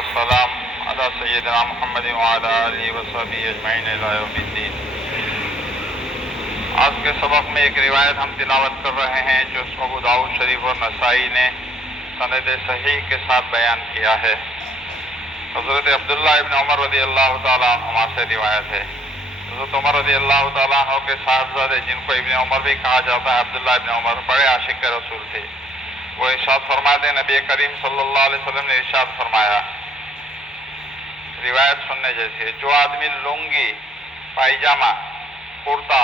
والسلام على سيدنا محمد وعلى آله وصحبه اجمعین الی یوم الدین۔ آج کے سبق میں ایک روایت ہم تلاوت کر رہے ہیں جو ابو داؤد شریف اور نسائی نے سند صحیح کے ساتھ بیان کیا ہے۔ حضرت عبداللہ ابن عمر رضی اللہ تعالیٰ عنہما سے روایت ہے۔ حضرت عمر رضی اللہ تعالیٰ عنہ کے صاحبزادے جن کو ابن عمر بھی کہا جاتا ہے، عبداللہ ابن عمر بڑے عاشق رسول تھے۔ وہ ارشاد فرماتے ہیں، نبی کریم صلی اللہ علیہ وسلم نے ارشاد فرمایا، روایت سننے جیسی ہے، جو آدمی لنگی، پائجامہ، کرتا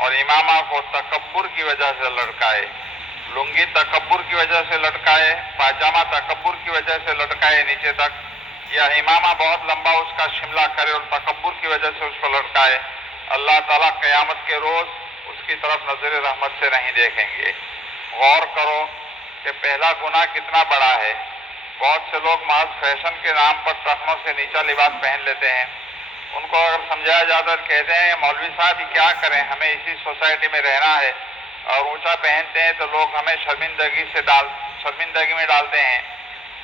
اور امامہ کو تکبر کی وجہ سے لٹکائے، لنگی تکبر کی وجہ سے لٹکائے، پاجامہ تکبر کی وجہ سے لٹکائے نیچے تک، یا امامہ بہت لمبا اس کا شملہ کرے اور تکبر کی وجہ سے اس کو لٹکائے، اللہ تعالیٰ قیامت کے روز اس کی طرف نظر رحمت سے نہیں دیکھیں گے۔ غور کرو کہ پہلا گناہ کتنا بڑا ہے۔ بہت سے لوگ محض فیشن کے نام پر ٹخنوں سے نیچا لباس پہن لیتے ہیں۔ ان کو اگر سمجھایا جاتا ہے کہتے ہیں مولوی صاحب یہ کیا کریں، ہمیں اسی سوسائٹی میں رہنا ہے، اور اونچا پہنتے ہیں تو لوگ ہمیں شرمندگی میں ڈالتے ہیں،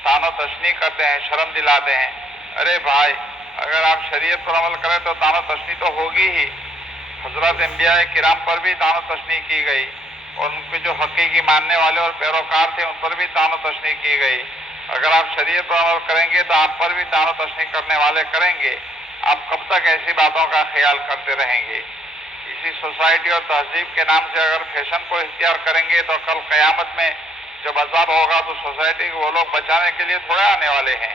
طعن و تشنیع کرتے ہیں، شرم دلاتے ہیں۔ ارے بھائی، اگر آپ شریعت پر عمل کریں تو طعن و تشنیع تو ہوگی ہی۔ حضرات انبیاء کرام پر بھی طعن و تشنیع کی گئی، اور ان کے جو حقیقی ماننے والے اور پیروکار تھے ان پر بھی طعن و تشنیع کی گئی۔ اگر آپ شریعت پر عمل کریں گے تو آپ پر بھی طعن و تشنیع کرنے والے کریں گے۔ آپ کب تک ایسی باتوں کا خیال کرتے رہیں گے؟ اسی سوسائٹی اور تہذیب کے نام سے اگر فیشن کو اختیار کریں گے تو کل قیامت میں جب عذاب ہوگا تو سوسائٹی کو وہ لوگ بچانے کے لیے تھوڑے آنے والے ہیں۔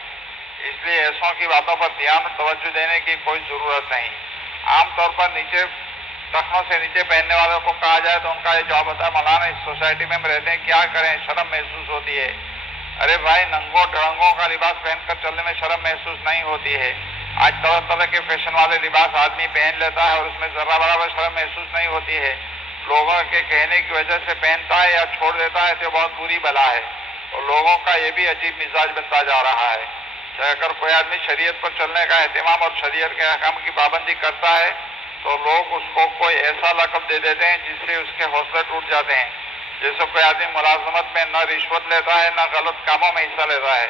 اس لیے ایسوں کی باتوں پر دھیان اور توجہ دینے کی کوئی ضرورت نہیں۔ عام طور پر ٹخنوں سے نیچے پہننے والوں کو کہا جائے تو ان کا یہ جواب ہوتا ہے، مولانا اس سوسائٹی میں ہم رہتے ہیں، کیا کریں، شرم محسوس ہوتی ہے۔ ارے بھائی، ننگوں ٹڑنگوں کا لباس پہن کر چلنے میں شرم محسوس نہیں ہوتی ہے۔ آج طرح طرح کے فیشن والے لباس آدمی پہن لیتا ہے اور اس میں ذرہ برابر شرم محسوس نہیں ہوتی ہے۔ لوگوں کے کہنے کی وجہ سے پہنتا ہے یا چھوڑ دیتا ہے تو بہت بری بلا ہے، اور لوگوں کا یہ بھی عجیب مزاج بنتا جا رہا ہے کہ اگر کوئی آدمی شریعت پر چلنے کا اہتمام اور شریعت کے احکام کی پابندی کرتا ہے تو لوگ اس کو کوئی ایسا لقب دے دیتے ہیں جس سے اس کے حوصلے ٹوٹ جاتے ہیں۔ جیسے کوئی آدمی ملازمت میں نہ رشوت لیتا ہے نہ غلط کاموں میں حصہ لیتا ہے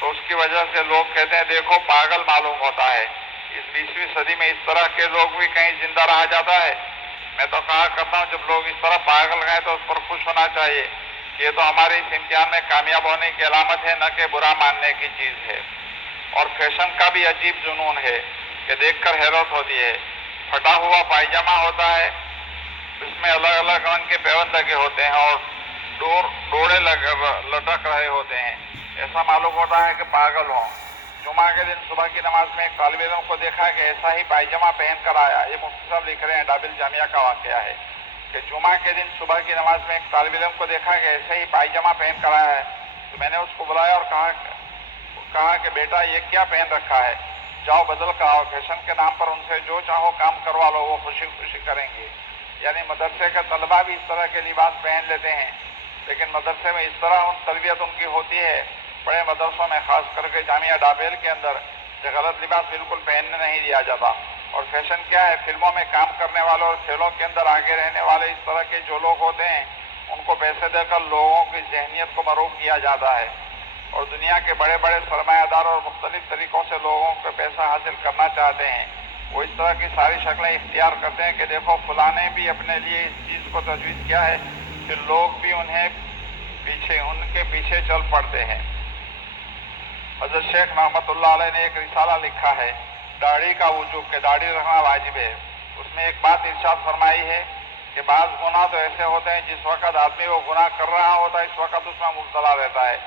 تو اس کی وجہ سے لوگ کہتے ہیں دیکھو پاگل معلوم ہوتا ہے۔ اس 20ویں صدی میں اس طرح کے لوگ بھی کہیں زندہ رہا جاتا ہے؟ میں تو کہا کرتا ہوں جب لوگ اس طرح پاگل گئے تو اس پر خوش ہونا چاہیے کہ یہ تو ہمارے اس امتحان میں کامیاب ہونے کی علامت ہے، نہ کہ برا ماننے کی چیز ہے۔ اور فیشن کا بھی عجیب جنون ہے کہ دیکھ کر حیرت ہوتی ہے۔ پھٹا ہوا پائجامہ ہوتا ہے، اس میں الگ الگ رنگ کے پیوند لگے ہوتے ہیں اور ڈوڑے لٹک رہے ہوتے ہیں، ایسا معلوم ہوتا ہے کہ پاگل ہوں۔ جمعہ کے دن صبح کی نماز میں ایک طالب علم کو دیکھا کہ ایسا ہی پائجامہ پہن کر آیا۔ یہ مفتی صاحب لکھ رہے ہیں، ڈابل جامعہ کا واقعہ ہے کہ جمعہ کے دن صبح کی نماز میں ایک طالب علم کو دیکھا کہ ایسے ہی پائجامہ پہن کر آیا ہے، تو میں نے اس کو بلایا اور کہا کہ بیٹا یہ کیا پہن رکھا ہے، جاؤ بدل کر آؤ، فیشن کے نام پر ان سے جو چاہو کام کروا لو، وہ خوشی خوشی کریں گے۔ یعنی مدرسے کے طلبہ بھی اس طرح کے لباس پہن لیتے ہیں، لیکن مدرسے میں اس طرح تربیت ان کی ہوتی ہے، بڑے مدرسوں میں خاص کر کے جامعہ ڈابیل کے اندر کہ غلط لباس بالکل پہننے نہیں دیا جاتا۔ اور فیشن کیا ہے، فلموں میں کام کرنے والے اور کھیلوں کے اندر آگے رہنے والے اس طرح کے جو لوگ ہوتے ہیں ان کو پیسے دے کر لوگوں کی ذہنیت کو مروب کیا جاتا ہے، اور دنیا کے بڑے بڑے سرمایہ دار اور مختلف طریقوں سے لوگوں کو پیسہ حاصل کرنا چاہتے ہیں۔ وہ اس طرح کی ساری شکلیں اختیار کرتے ہیں کہ دیکھو فلاں نے بھی اپنے لیے اس چیز کو تجویز کیا ہے کہ لوگ بھی ان کے پیچھے چل پڑتے ہیں۔ حضرت شیخ رحمۃ اللہ علیہ نے ایک رسالہ لکھا ہے داڑھی کا وجوب، کہ داڑھی رکھنا واجب ہے۔ اس میں ایک بات ارشاد فرمائی ہے کہ بعض گناہ تو ایسے ہوتے ہیں جس وقت آدمی وہ گناہ کر رہا ہوتا ہے اس وقت اس میں مبتلا رہتا ہے۔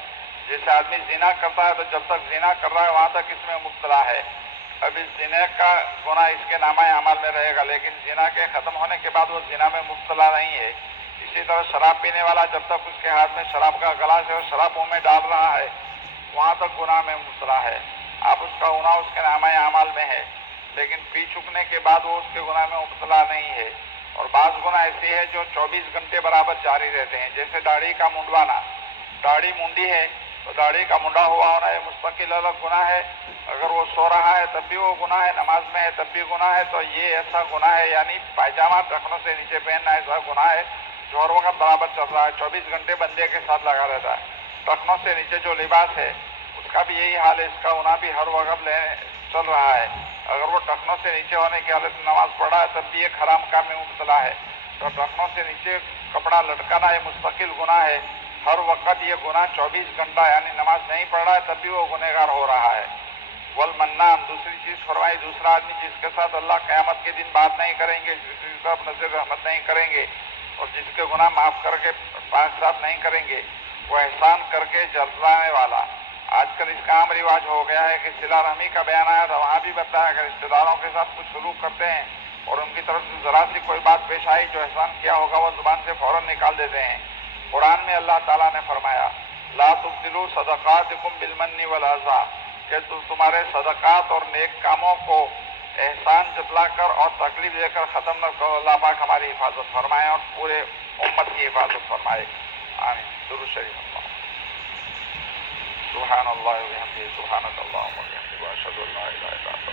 جیسے آدمی زنا کرتا ہے تو جب تک زنا کر رہا ہے وہاں تک اس میں مبتلا ہے۔ اب اس زنا کا گناہ اس کے نامہ اعمال میں رہے گا، لیکن زنا کے ختم ہونے کے بعد وہ زنا میں مبتلا نہیں ہے۔ اسی طرح شراب پینے والا جب تک اس کے ہاتھ میں شراب کا گلاس ہے اور شراب منہ میں ڈال رہا ہے وہاں تک گناہ میں مبتلا ہے۔ اب اس کا گناہ اس کے نامہ اعمال میں ہے، لیکن پی چکنے کے بعد وہ اس کے گناہ میں مبتلا نہیں ہے۔ اور بعض گناہ ایسے ہیں جو 24 گھنٹے برابر جاری رہتے ہیں، جیسے داڑھی کا منڈوانا۔ داڑھی منڈی ہے تو داڑھی کا منڈا ہوا ہونا یہ مستقل الگ گناہ ہے۔ اگر وہ سو رہا ہے تب بھی وہ گناہ ہے، نماز میں ہے تب بھی گناہ ہے۔ تو یہ ایسا گناہ ہے، یعنی پائجامہ ٹخنوں سے نیچے پہننا ایسا گناہ ہے جو ہر وقت برابر چل رہا ہے، 24 گھنٹے بندے کے ساتھ لگا رہتا ہے۔ ٹخنوں سے نیچے جو لباس ہے اس کا بھی یہی حال ہے، اس کا گناہ بھی ہر وقت چل رہا ہے. اگر وہ ٹخنوں سے نیچے ہونے کی حالت میں نماز پڑھ رہا ہے تب بھی ایک حرام کام میں مبتلا ہے. تو ٹخنوں سے نیچے کپڑا لٹکانا یہ مستقل گناہ ہے. ہر وقت یہ گناہ 24 گھنٹہ یعنی نماز نہیں پڑھ رہا ہے تب بھی وہ گنہگار ہو رہا ہے. والمنان دوسری چیز فرمائی، دوسرا آدمی جس کے ساتھ اللہ قیامت کے دن بات نہیں کریں گے، جس کی طرف نظر رحمت نہیں کریں گے اور جس کے گناہ معاف کر کے پاک صاف نہیں کریں گے، وہ احسان کر کے جلوانے والا. آج کل اس کا عام رواج ہو گیا ہے کہ صلہ رحمی کا بیان آیا تو وہاں بھی بتایا اگر رشتے داروں کے ساتھ کچھ سلوک کرتے ہیں اور ان کی طرف سے ذرا سی کوئی بات پیش آئی جو احسان کیا ہوگا وہ زبان سے فوراً نکال دیتے ہیں. قرآن میں اللہ تعالیٰ نے فرمایا لا تبطلوا صدقاتکم بالمن والاذی، کہ تمہارے صدقات اور نیک کاموں کو احسان جتلا کر اور تکلیف دے کر ختم نہ کرو. اللہ پاک ہماری حفاظت فرمائے اور پورے امت کی حفاظت فرمائے. آمین. درود شریف. اللہ سبحان اللہ و بحمدہ سبحانک اللہم و بحمدک اشہد ان لا الہ الا انت